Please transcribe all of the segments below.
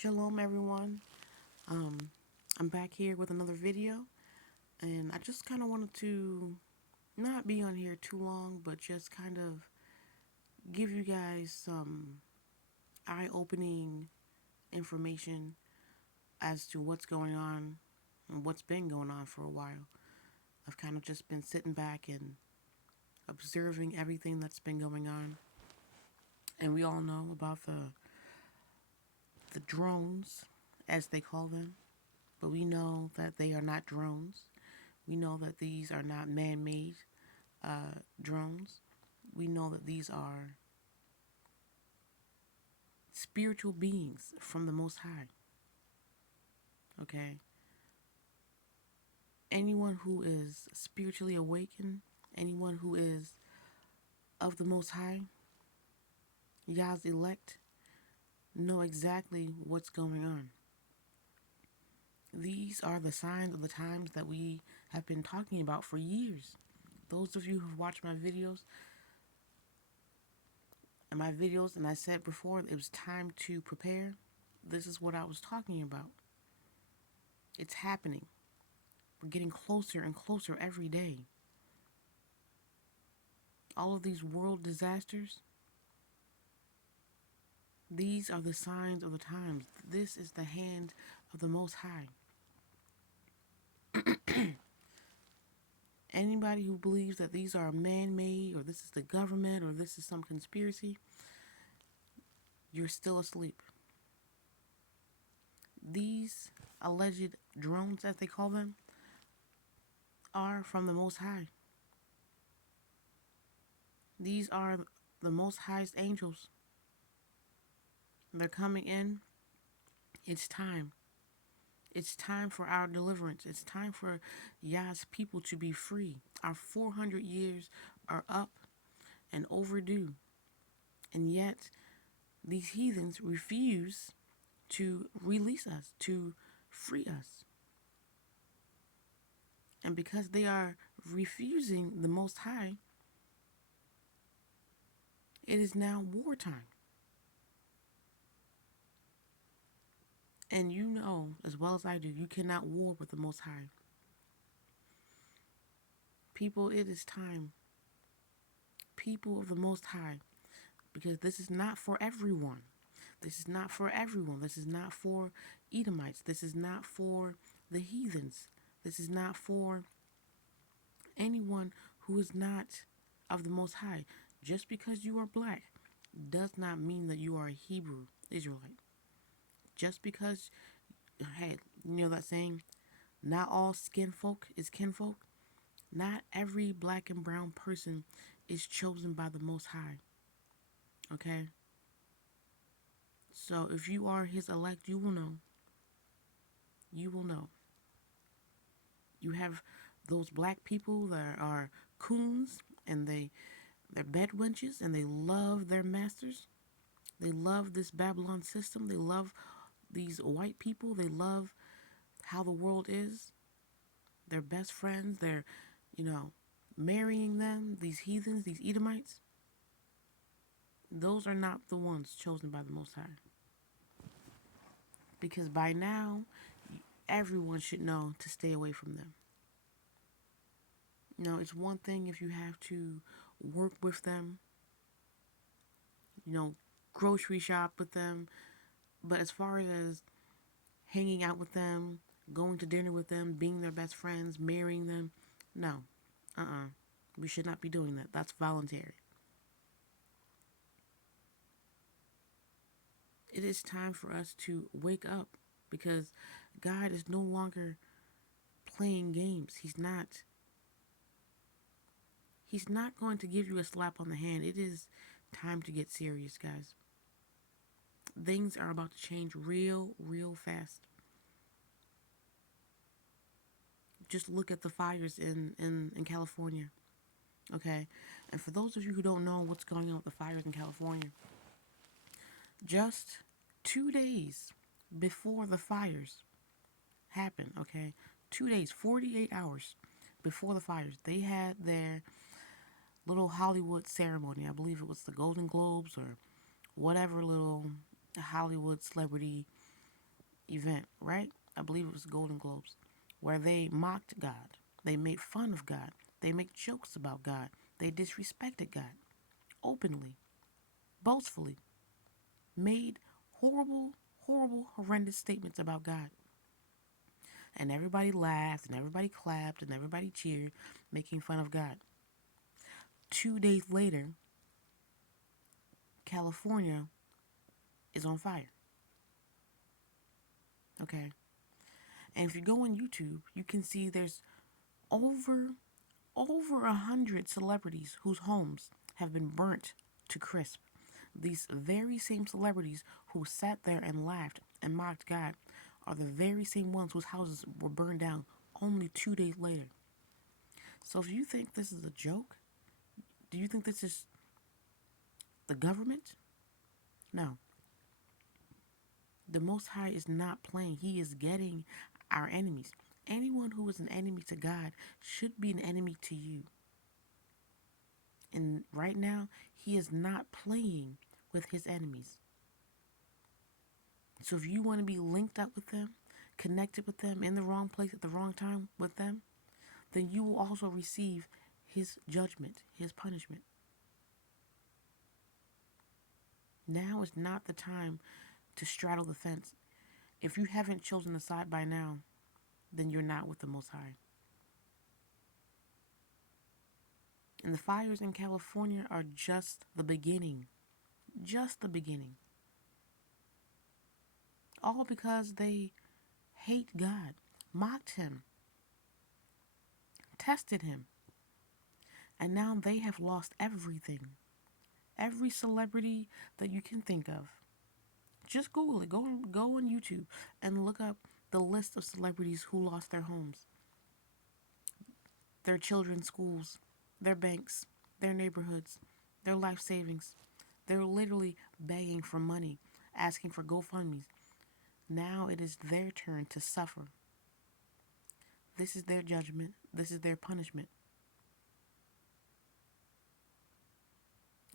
Shalom, everyone. Um, I'm back here with another video, and I just kind of wanted to not be on here too long, but just kind of give you guys some eye-opening information as to what's going on and what's been going on for a while. I've kind of just been sitting back and observing everything that's been going on, and we all know about the drones, as they call them, but we know that they are not drones. We know that these are not man-made drones. We know that these are spiritual beings from the Most High. Okay? Anyone who is spiritually awakened, anyone who is of the Most High, Yah's elect, know exactly what's going on. These are the signs of the times that we have been talking about for years. Those of you who've watched my videos, and I said before it was time to prepare, this is what I was talking about. It's happening. We're getting closer and closer every day. All of these world disasters, these are the signs of the times. This is the hand of the Most High. Anybody who believes that these are man-made, or this is the government, or this is some conspiracy, you're still asleep. These alleged drones, as they call them, are from the Most High. These are the Most High's angels. They're coming in. It's time. It's time for our deliverance. It's time for Yah's people to be free. Our 400 years are up and overdue. And yet, these heathens refuse to release us, to free us. And because they are refusing the Most High, it is now wartime. And you know, as well as I do, you cannot war with the Most High. People, it is time. People of the Most High, because this is not for everyone. This is not for everyone. This is not for Edomites. This is not for the heathens. This is not for anyone who is not of the Most High. Just because you are black does not mean that you are a Hebrew Israelite. Just because, hey, you know that saying, not all skin folk is kinfolk? Not every black and brown person is chosen by the Most High. Okay? So if you are his elect, you will know. You will know. You have those black people that are coons, and they're bed wenches, and they love their masters. They love this Babylon system. They love these white people. They love how the world is. They're best friends. They're, marrying them, these heathens, these Edomites. Those are not the ones chosen by the Most High. Because by now, everyone should know to stay away from them. It's one thing if you have to work with them, grocery shop with them, but as far as hanging out with them, going to dinner with them, being their best friends, marrying them, no. We should not be doing that. That's voluntary. It is time for us to wake up, because God is no longer playing games. He's not. He's not going to give you a slap on the hand. It is time to get serious, guys. Things are about to change real, real fast. Just look at the fires in California. Okay? And for those of you who don't know what's going on with the fires in California, just 2 days before the fires happened, okay? 2 days, 48 hours before the fires, they had their little Hollywood ceremony. I believe it was the Golden Globes or whatever little Hollywood celebrity event, right? I believe it was Golden Globes, where they mocked God. They made fun of God. They make jokes about God. They disrespected God openly, boastfully, made horrible, horrible, horrendous statements about God. And everybody laughed and everybody clapped and everybody cheered, making fun of God. 2 days later, California is on fire. Okay. And if you go on YouTube, you can see there's over 100 celebrities whose homes have been burnt to crisp. These very same celebrities who sat there and laughed and mocked God are the very same ones whose houses were burned down only 2 days later. So if you think this is a joke, do you think this is the government? No. The Most High is not playing. He is getting our enemies. Anyone who is an enemy to God should be an enemy to you. And right now, he is not playing with his enemies. So if you want to be linked up with them, connected with them, in the wrong place at the wrong time with them, then you will also receive his judgment, his punishment. Now is not the time to straddle the fence. If you haven't chosen a side by now, then you're not with the Most High. And the fires in California are just the beginning. Just the beginning. All because they hate God, mocked him, tested him, and now they have lost everything. Every celebrity that you can think of. Just Google it. Go on YouTube and look up the list of celebrities who lost their homes, their children's schools, their banks, their neighborhoods, their life savings. They're literally begging for money, asking for GoFundMes. Now it is their turn to suffer. This is their judgment. This is their punishment.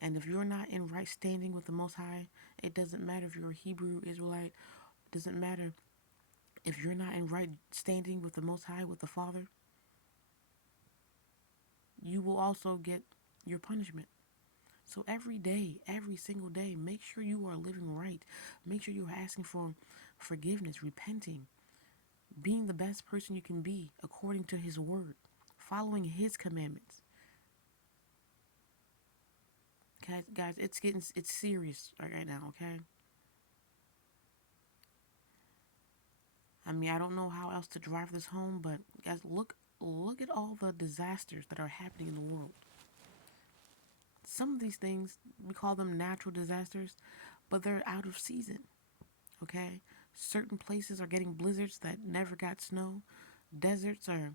And if you're not in right standing with the Most High, it doesn't matter if you're a Hebrew Israelite. It doesn't matter if you're not in right standing with the Most High, with the Father. You will also get your punishment. So every day, every single day, make sure you are living right. Make sure you're asking for forgiveness, repenting, being the best person you can be according to his word, following his commandments. Guys, it's serious right now, okay? I mean, I don't know how else to drive this home, but guys, look at all the disasters that are happening in the world. Some of these things, we call them natural disasters, but they're out of season, okay? Certain places are getting blizzards that never got snow. Deserts are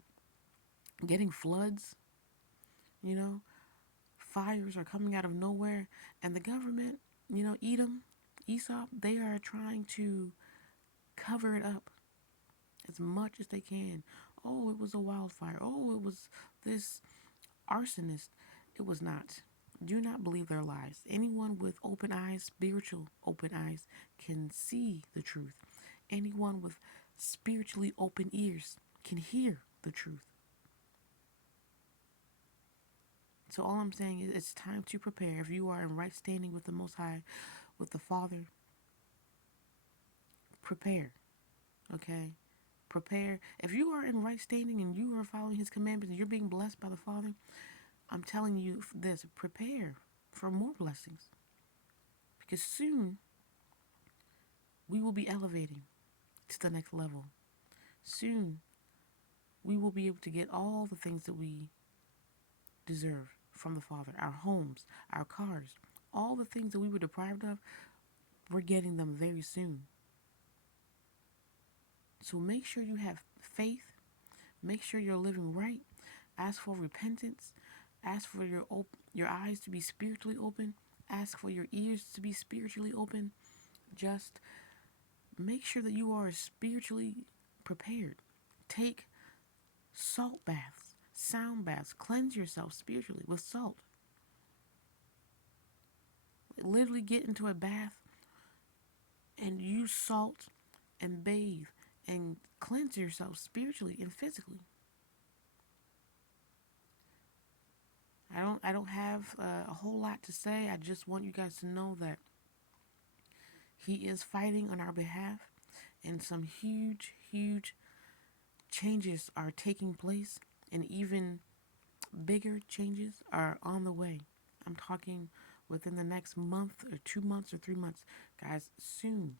getting floods, you know? Fires are coming out of nowhere. And the government, Edom, Esau, they are trying to cover it up as much as they can. Oh, it was a wildfire. Oh, it was this arsonist. It was not. Do not believe their lies. Anyone with open eyes, spiritual open eyes, can see the truth. Anyone with spiritually open ears can hear the truth. So all I'm saying is it's time to prepare. If you are in right standing with the Most High, with the Father, prepare. Okay? Prepare. If you are in right standing and you are following his commandments and you're being blessed by the Father, I'm telling you this, prepare for more blessings. Because soon we will be elevating to the next level. Soon we will be able to get all the things that we deserve from the Father. Our homes, our cars, all the things that we were deprived of, we're getting them very soon. So make sure you have faith. Make sure you're living right. Ask for repentance. Ask for your eyes to be spiritually open. Ask for your ears to be spiritually open. Just make sure that you are spiritually prepared. Take salt baths, sound baths. Cleanse yourself spiritually with salt. Literally get into a bath and use salt and bathe and cleanse yourself spiritually and physically. I don't have a whole lot to say. I just want you guys to know that he is fighting on our behalf, and some huge changes are taking place, and even bigger changes are on the way. I'm talking within the next month or 2 months or 3 months. Guys, soon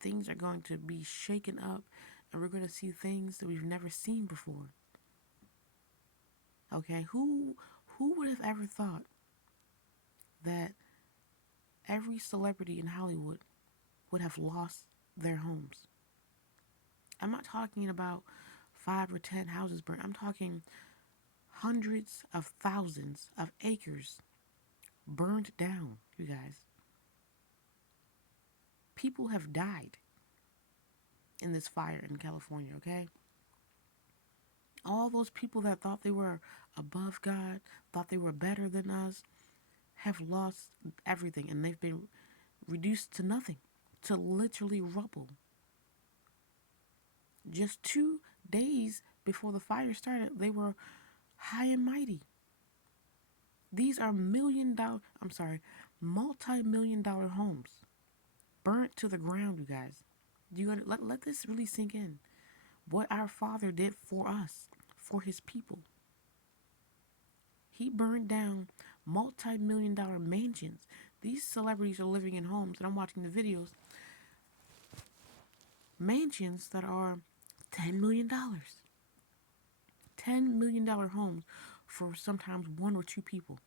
things are going to be shaken up, and we're going to see things that we've never seen before. Okay, who would have ever thought that every celebrity in Hollywood would have lost their homes? I'm not talking about 5 or 10 houses burned. I'm talking hundreds of thousands of acres burned down, you guys. People have died in this fire in California, okay? All those people that thought they were above God, thought they were better than us, have lost everything, and they've been reduced to nothing, to literally rubble. Just 2 days before the fire started, they were high and mighty. These are multi-million-dollar homes burnt to the ground, you guys. Let this really sink in. What our Father did for us, for his people. He burned down multi-million-dollar mansions. These celebrities are living in homes, and I'm watching the videos. Mansions that are $10 million. $10 million homes for sometimes 1 or 2 people.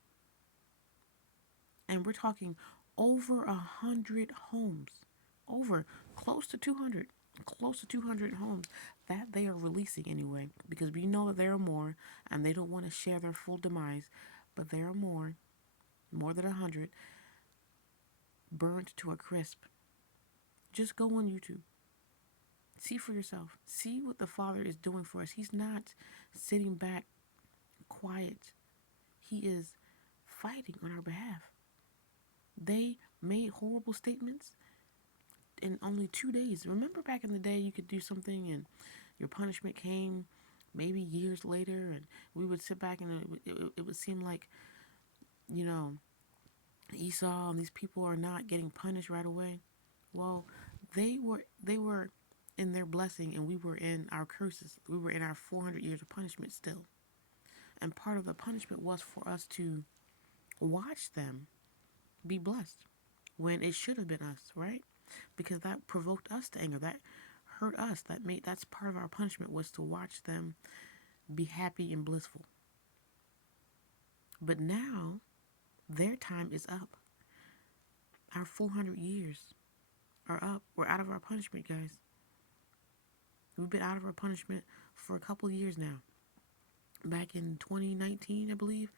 And we're talking over 100 homes. Over close to 200. Close to 200 homes that they are releasing anyway. Because we know that there are more, and they don't want to share their full demise. But there are more than 100, burned to a crisp. Just go on YouTube. See for yourself. See what the Father is doing for us. He's not sitting back quiet. He is fighting on our behalf. They made horrible statements in only 2 days. Remember back in the day, you could do something and your punishment came maybe years later, and we would sit back and it would seem like, you know, Esau and these people are not getting punished right away. Well, they were in their blessing, and we were in our curses. We were in our 400 years of punishment still. And part of the punishment was for us to watch them be blessed when it should have been us, right? Because that provoked us to anger. That hurt us. That's part of our punishment, was to watch them be happy and blissful. But now their time is up. Our 400 years are up. We're out of our punishment, guys. We've been out of our punishment for a couple of years now. Back in 2019, I believe,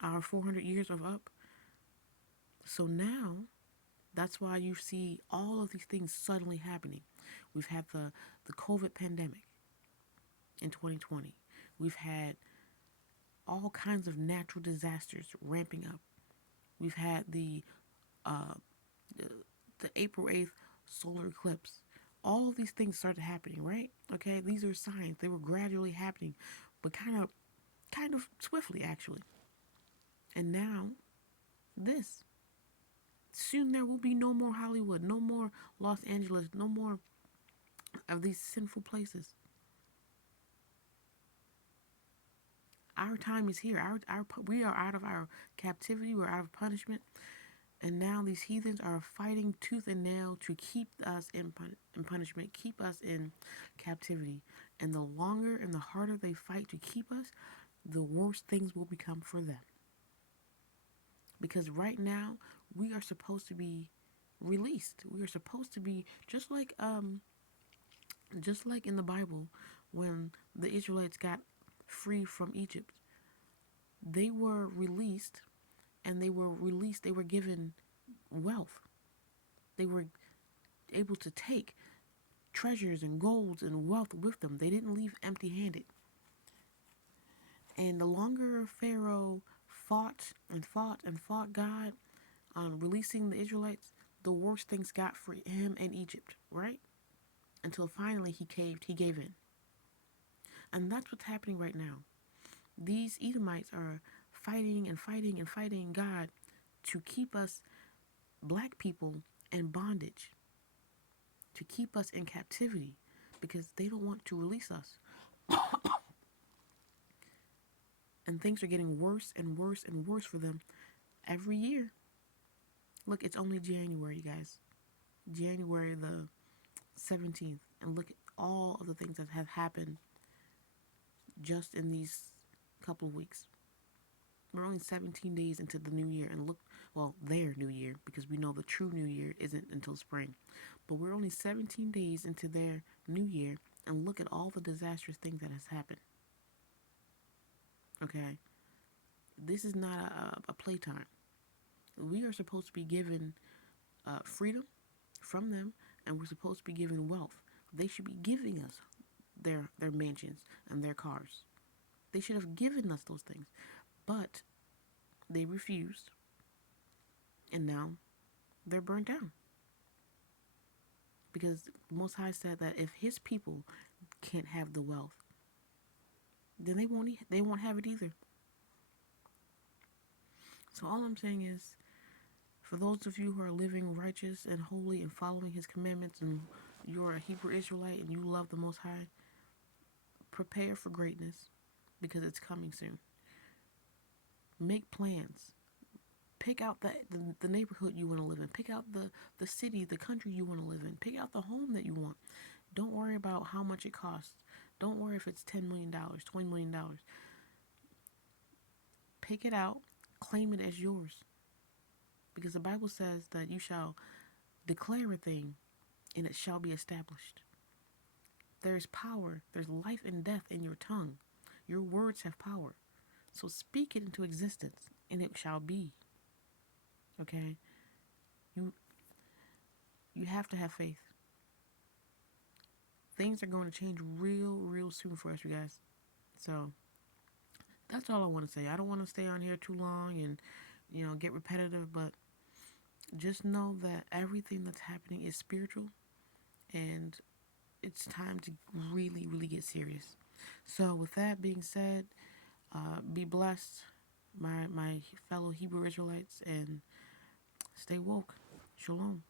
our 400 years are up. So now, that's why you see all of these things suddenly happening. We've had the COVID pandemic in 2020. We've had all kinds of natural disasters ramping up. We've had the April 8th solar eclipse. All of these things started happening, right? Okay, these are signs. They were gradually happening, but kind of swiftly, actually. And now, this. Soon there will be no more Hollywood, no more Los Angeles, no more of these sinful places. Our time is here. We are out of our captivity. We're out of punishment. And now these heathens are fighting tooth and nail to keep us in punishment, keep us in captivity. And the longer and the harder they fight to keep us, the worse things will become for them. Because right now, we are supposed to be released. We are supposed to be just like in the Bible, when the Israelites got free from Egypt. They were released, and they were given wealth. They were able to take treasures and golds and wealth with them. They didn't leave empty-handed. And the longer Pharaoh fought God on releasing the Israelites, the worse things got for him and Egypt, right? Until finally he caved, he gave in. And that's what's happening right now. These Edomites are fighting and fighting and fighting God to keep us, black people, in bondage, to keep us in captivity, because they don't want to release us. And things are getting worse and worse and worse for them every year. Look, it's only January, you guys. January the 17th. And look at all of the things that have happened just in these couple of weeks. We're only 17 days into the new year. And look, well, their new year, because we know the true new year isn't until spring. But we're only 17 days into their new year. And look at all the disastrous things that has happened. Okay? This is not a playtime. We are supposed to be given freedom from them, and we're supposed to be given wealth. They should be giving us their mansions and their cars. They should have given us those things, but they refused, and now they're burnt down. Because the Most High said that if His people can't have the wealth, then they won't have it either. So all I'm saying is, for those of you who are living righteous and holy and following His commandments, and you're a Hebrew Israelite and you love the Most High, prepare for greatness, because it's coming soon. Make plans. Pick out the neighborhood you want to live in. Pick out the city, the country you want to live in. Pick out the home that you want. Don't worry about how much it costs. Don't worry if it's $10 million, $20 million. Pick it out. Claim it as yours. Because the Bible says that you shall declare a thing and it shall be established. There is power. There's life and death in your tongue. Your words have power. So speak it into existence and it shall be. Okay? You have to have faith. Things are going to change real soon for us, you guys. So that's all I want to say. I don't want to stay on here too long and, get repetitive, but just know that everything that's happening is spiritual, and it's time to really get serious. So with that being said, be blessed, my fellow Hebrew Israelites, and stay woke. Shalom.